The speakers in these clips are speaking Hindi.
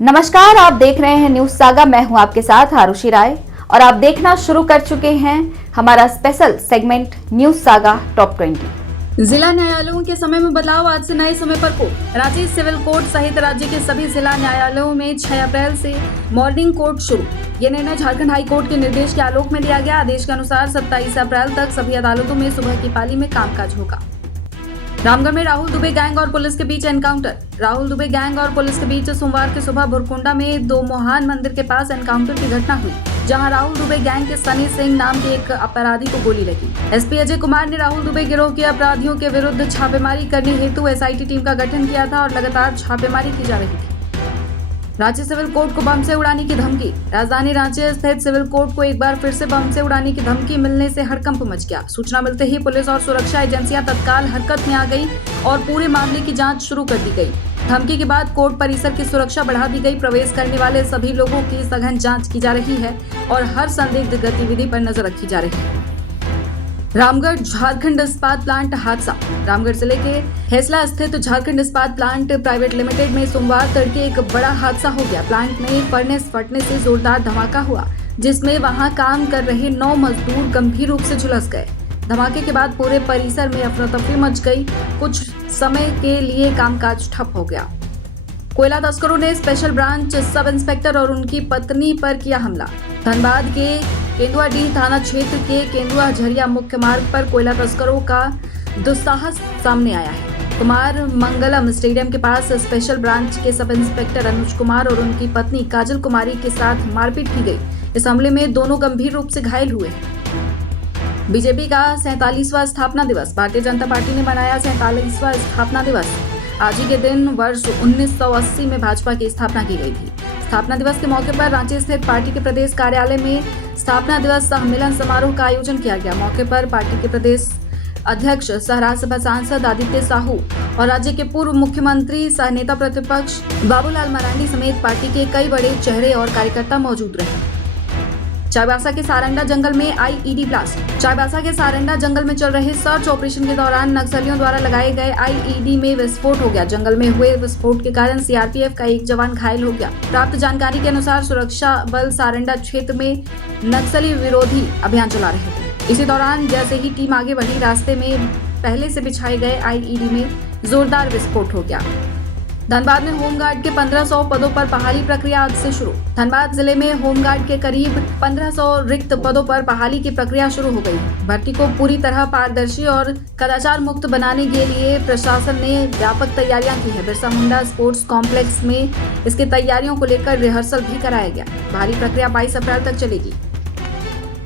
नमस्कार, आप देख रहे हैं न्यूज सागा। मैं हूं आपके साथ आरुषि राय और आप देखना शुरू कर चुके हैं हमारा special segment news saga top 20। जिला न्यायालयों के समय में बदलाव, आज से नए समय पर कोर्ट। रांची सिविल कोर्ट सहित राज्य के सभी जिला न्यायालयों में 6 अप्रैल से मॉर्निंग कोर्ट शुरू। ये निर्णय झारखंड हाई कोर्ट के निर्देश के आलोक में लिया गया। आदेश के अनुसार 27 अप्रैल तक सभी अदालतों में सुबह की पाली में कामकाज होगा। रामगढ़ में राहुल दुबे गैंग और पुलिस के बीच एनकाउंटर। राहुल दुबे गैंग और पुलिस के बीच सोमवार की सुबह बुरकुंडा में दो मोहान मंदिर के पास एनकाउंटर की घटना हुई, जहां राहुल दुबे गैंग के सनी सिंह नाम के एक अपराधी को गोली लगी। एसपी अजय कुमार ने राहुल दुबे गिरोह के अपराधियों के विरुद्ध छापेमारी करने हेतु एसआईटी टीम का गठन किया था और लगातार छापेमारी की जा रही थी। रांची सिविल कोर्ट को बम से उड़ाने की धमकी। राजधानी रांची स्थित सिविल कोर्ट को एक बार फिर से बम से उड़ाने की धमकी मिलने से हड़कंप मच गया। सूचना मिलते ही पुलिस और सुरक्षा एजेंसियां तत्काल हरकत में आ गई और पूरे मामले की जांच शुरू कर दी गई। धमकी के बाद कोर्ट परिसर की सुरक्षा बढ़ा दी गई। प्रवेश करने वाले सभी लोगों की सघन जांच की जा रही है और हर संदिग्ध गतिविधि पर नजर रखी जा रही है। रामगढ़ झारखंड इस्पात प्लांट हादसा। रामगढ़ जिले के हेसला स्थित झारखंड इस्पात प्लांट प्राइवेट लिमिटेड में सोमवार तड़के एक बड़ा हादसा हो गया। प्लांट में फर्नेस फटने से जोरदार धमाका हुआ, जिसमें वहां काम कर रहे 9 मजदूर गंभीर रूप से झुलस गए। धमाके के बाद पूरे परिसर में अफरा तफरी मच गई। कुछ समय के लिए कामकाज ठप हो गया। कोयला तस्करों ने स्पेशल ब्रांच सब इंस्पेक्टर और उनकी पत्नी पर किया हमला। धनबाद के केंदुआडीह थाना क्षेत्र के केंदुआ झरिया मुख्य मार्ग पर कोयला तस्करों का दुस्साहस सामने आया है। कुमार मंगलम स्टेडियम के पास स्पेशल ब्रांच के सब इंस्पेक्टर अनुज कुमार और उनकी पत्नी काजल कुमारी के साथ मारपीट की गई। इस हमले में दोनों गंभीर रूप से घायल हुए हैं। बीजेपी का 47वां स्थापना दिवस। भारतीय जनता पार्टी ने मनाया 47वां स्थापना दिवस। आज ही के दिन वर्ष 1980 में भाजपा की स्थापना की गई थी। स्थापना दिवस के मौके पर रांची स्थित पार्टी के प्रदेश कार्यालय में स्थापना दिवस सम्मेलन समारोह का आयोजन किया गया। मौके पर पार्टी के प्रदेश अध्यक्ष सह राज्यसभा सांसद आदित्य साहू और राज्य के पूर्व मुख्यमंत्री सह नेता प्रतिपक्ष बाबूलाल मरांडी समेत पार्टी के कई बड़े चेहरे और कार्यकर्ता मौजूद रहे। चाईबासा के सारंडा जंगल में आईईडी ब्लास्ट। चाईबासा के सारंडा जंगल में चल रहे सर्च ऑपरेशन के दौरान नक्सलियों द्वारा लगाए गए आईईडी में विस्फोट हो गया। जंगल में हुए विस्फोट के कारण सीआरपीएफ का एक जवान घायल हो गया। प्राप्त जानकारी के अनुसार सुरक्षा बल सारंडा क्षेत्र में नक्सली विरोधी अभियान चला रहे थे। इसी दौरान जैसे ही टीम आगे बढ़ी, रास्ते में पहले से बिछाए गए आईईडी में जोरदार विस्फोट हो गया। धनबाद में होमगार्ड के 1500 पदों पर बहाली प्रक्रिया आज से शुरू। धनबाद जिले में होमगार्ड के करीब 1500 रिक्त पदों पर बहाली की प्रक्रिया शुरू हो गई। भर्ती को पूरी तरह पारदर्शी और कदाचार मुक्त बनाने के लिए प्रशासन ने व्यापक तैयारियां की है। बिरसा मुंडा स्पोर्ट्स कॉम्प्लेक्स में इसकी तैयारियों को लेकर रिहर्सल भी कराया गया। बहाली प्रक्रिया 22 अप्रैल तक चलेगी।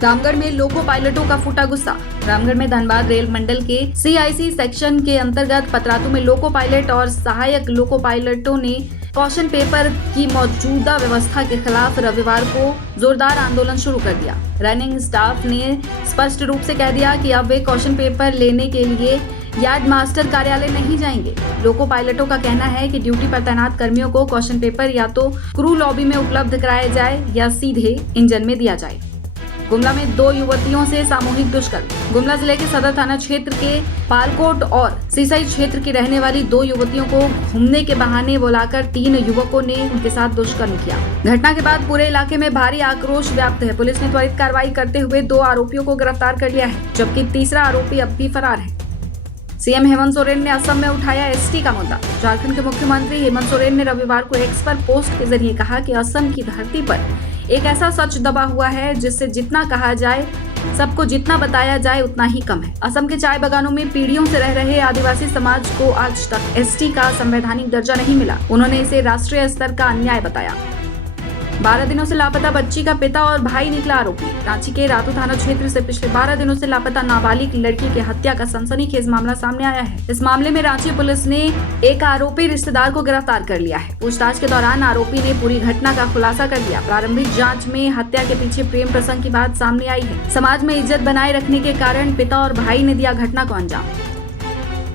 रामगढ़ में लोको पायलटों का फूटा गुस्सा। रामगढ़ में धनबाद रेल मंडल के सीआईसी सेक्शन के अंतर्गत पतरातू में लोको पायलट और सहायक लोको पायलटों ने क्वेश्चन पेपर की मौजूदा व्यवस्था के खिलाफ रविवार को जोरदार आंदोलन शुरू कर दिया। रनिंग स्टाफ ने स्पष्ट रूप से कह दिया कि अब वे क्वेश्चन पेपर लेने के लिए यार्ड मास्टर कार्यालय नहीं जाएंगे। लोको पायलटों का कहना है कि ड्यूटी पर तैनात कर्मियों को क्वेश्चन पेपर या तो क्रू लॉबी में उपलब्ध कराया जाए या सीधे इंजन में दिया जाए। गुमला में 2 युवतियों से सामूहिक दुष्कर्म। गुमला जिले के सदर थाना क्षेत्र के पालकोट और सीसई क्षेत्र की रहने वाली 2 युवतियों को घूमने के बहाने बुलाकर 3 युवकों ने उनके साथ दुष्कर्म किया। घटना के बाद पूरे इलाके में भारी आक्रोश व्याप्त है। पुलिस ने त्वरित कार्रवाई करते हुए 2 आरोपियों को गिरफ्तार कर लिया है, जबकि तीसरा आरोपी अब भी फरार है। सीएम हेमंत सोरेन ने असम में उठाया एसटी का मुद्दा। झारखंड के मुख्यमंत्री हेमंत सोरेन ने रविवार को एक्स पर पोस्ट के जरिए कहा कि असम की धरती पर एक ऐसा सच दबा हुआ है जिससे जितना कहा जाए, सबको जितना बताया जाए उतना ही कम है। असम के चाय बागानों में पीढ़ियों से रह रहे आदिवासी समाज को आज तक एसटी का संवैधानिक दर्जा नहीं मिला। उन्होंने इसे राष्ट्रीय स्तर का अन्याय बताया। 12 दिनों से लापता बच्ची का पिता और भाई निकला आरोपी। रांची के रातू थाना क्षेत्र से पिछले 12 दिनों से लापता नाबालिग लड़की की हत्या का सनसनीखेज मामला सामने आया है। इस मामले में रांची पुलिस ने एक आरोपी रिश्तेदार को गिरफ्तार कर लिया है। पूछताछ के दौरान आरोपी ने पूरी घटना का खुलासा कर दिया। प्रारंभिक जांच में हत्या के पीछे प्रेम प्रसंग की बात सामने आई है। समाज में इज्जत बनाए रखने के कारण पिता और भाई ने दिया घटना को अंजाम।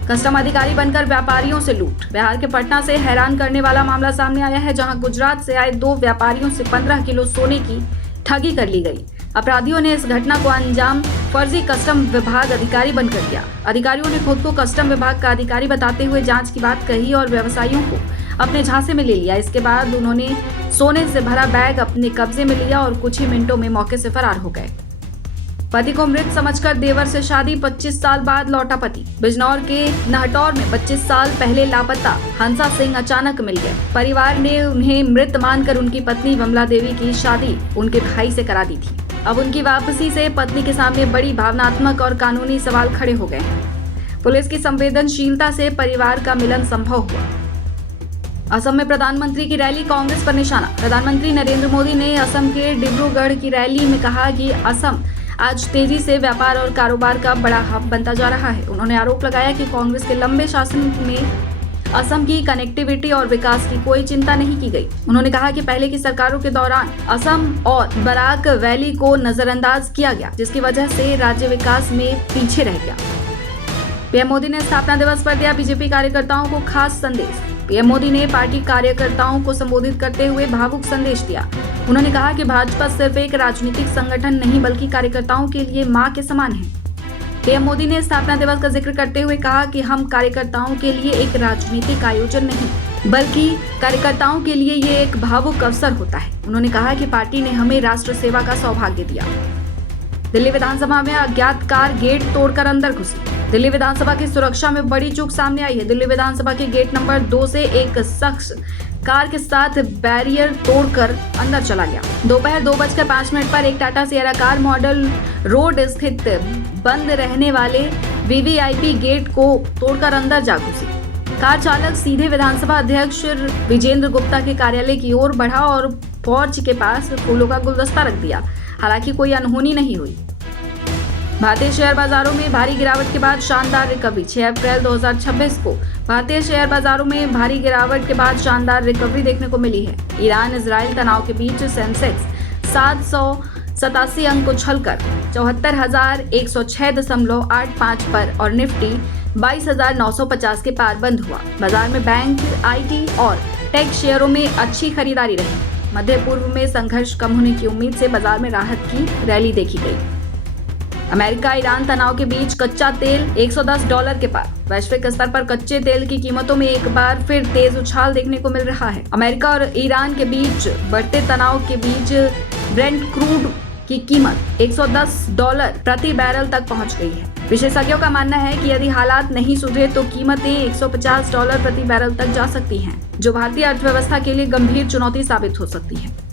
कस्टम अधिकारी बनकर व्यापारियों से लूट। बिहार के पटना से हैरान करने वाला मामला सामने आया है, जहां गुजरात से आए 2 व्यापारियों से 15 किलो सोने की ठगी कर ली गई। अपराधियों ने इस घटना को अंजाम फर्जी कस्टम विभाग अधिकारी बनकर दिया। अधिकारियों ने खुद को कस्टम विभाग का अधिकारी बताते हुए जांच की बात कही और व्यवसायियों को अपने झांसे में ले लिया। इसके बाद उन्होंने सोने से भरा बैग अपने कब्जे में लिया और कुछ ही मिनटों में मौके से फरार हो गए। पति को मृत समझकर देवर से शादी, 25 साल बाद लौटा पति। बिजनौर के नहटौर में 25 साल पहले लापता हंसा सिंह अचानक मिल गए। परिवार ने उन्हें मृत मानकर उनकी पत्नी विमला देवी की शादी उनके भाई से करा दी थी। अब उनकी वापसी से पत्नी के सामने बड़ी भावनात्मक और कानूनी सवाल खड़े हो गए हैं। पुलिस की संवेदनशीलता से परिवार का मिलन संभव हुआ। असम में प्रधानमंत्री की रैली, कांग्रेस पर निशाना। प्रधानमंत्री नरेंद्र मोदी ने असम के डिब्रूगढ़ की रैली में कहा कि असम आज तेजी से व्यापार और कारोबार का बड़ा हब बनता जा रहा है। उन्होंने आरोप लगाया कि कांग्रेस के लंबे शासन में असम की कनेक्टिविटी और विकास की कोई चिंता नहीं की गई। उन्होंने कहा कि पहले की सरकारों के दौरान असम और बराक वैली को नजरअंदाज किया गया, जिसकी वजह से राज्य विकास में पीछे रह गया। पीएम मोदी ने स्थापना दिवस पर दिया बीजेपी कार्यकर्ताओं को खास संदेश। पीएम मोदी ने पार्टी कार्यकर्ताओं को संबोधित करते हुए भावुक संदेश दिया। उन्होंने कहा कि भाजपा सिर्फ एक राजनीतिक संगठन नहीं बल्कि कार्यकर्ताओं के लिए मां के समान है। पीएम मोदी ने स्थापना दिवस का जिक्र करते हुए कहा कि हम कार्यकर्ताओं के लिए एक राजनीतिक आयोजन नहीं बल्कि कार्यकर्ताओं के लिए ये एक भावुक अवसर होता है। उन्होंने कहा कि पार्टी ने हमें राष्ट्र सेवा का सौभाग्य दिया। दिल्ली विधानसभा में अज्ञात कार गेट तोड़कर अंदर घुसी। दिल्ली विधानसभा की सुरक्षा में बड़ी चूक सामने आई है। दिल्ली विधानसभा के गेट नंबर 2 से एक शख्स कार के साथ बैरियर तोड़कर अंदर चला गया। दोपहर 2:05 पर एक Tata Sierra car model road स्थित बंद रहने वाले वीवीआईपी गेट को तोड़कर अंदर जा घुसी। कार चालक सीधे विधानसभा अध्यक्ष विजेंद्र गुप्ता के कार्यालय की ओर बढ़ा और पोर्च के पास फूलों का गुलदस्ता रख दिया। हालांकि कोई अनहोनी नहीं हुई। भारतीय शेयर बाजारों में भारी गिरावट के बाद शानदार रिकवरी। 6 अप्रैल 2026 को भारतीय शेयर बाजारों में भारी गिरावट के बाद शानदार रिकवरी देखने को मिली है। ईरान इजराइल तनाव के बीच सेंसेक्स 787 अंक उछलकर 74,106.85 पर और निफ्टी 22,950 के पार बंद हुआ। बाजार में बैंक, आईटी और टेक शेयरों में अच्छी खरीदारी रही। मध्य पूर्व में संघर्ष कम होने की उम्मीद से बाजार में राहत की रैली देखी गई। अमेरिका ईरान तनाव के बीच कच्चा तेल $110 के पार। वैश्विक स्तर पर कच्चे तेल की कीमतों में एक बार फिर तेज उछाल देखने को मिल रहा है। अमेरिका और ईरान के बीच बढ़ते तनाव के बीच ब्रेंट क्रूड की कीमत $110 प्रति बैरल तक पहुंच गई है। विशेषज्ञों का मानना है कि यदि हालात नहीं सुधरे तो कीमतें $150 प्रति बैरल तक जा सकती हैं, जो भारतीय अर्थव्यवस्था के लिए गंभीर चुनौती साबित हो सकती है।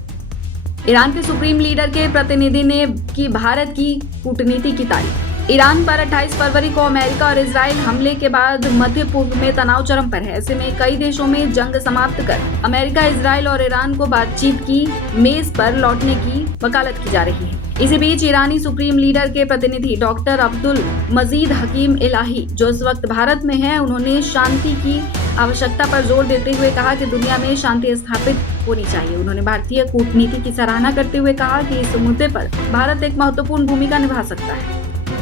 ईरान के सुप्रीम लीडर के प्रतिनिधि ने की भारत की कूटनीति की तारीफ। ईरान पर 28 फरवरी को अमेरिका और इजराइल हमले के बाद मध्य पूर्व में तनाव चरम पर है। ऐसे में कई देशों में जंग समाप्त कर अमेरिका, इजराइल और ईरान को बातचीत की मेज पर लौटने की वकालत की जा रही है। इसी बीच ईरानी सुप्रीम लीडर के प्रतिनिधि डॉक्टर अब्दुल मजीद हकीम इलाही, जो इस वक्त भारत में हैं, उन्होंने शांति की आवश्यकता पर जोर देते हुए कहा कि दुनिया में शांति स्थापित होनी चाहिए। उन्होंने भारतीय कूटनीति की सराहना करते हुए कहा कि इस मुद्दे पर भारत एक महत्वपूर्ण भूमिका निभा सकता है।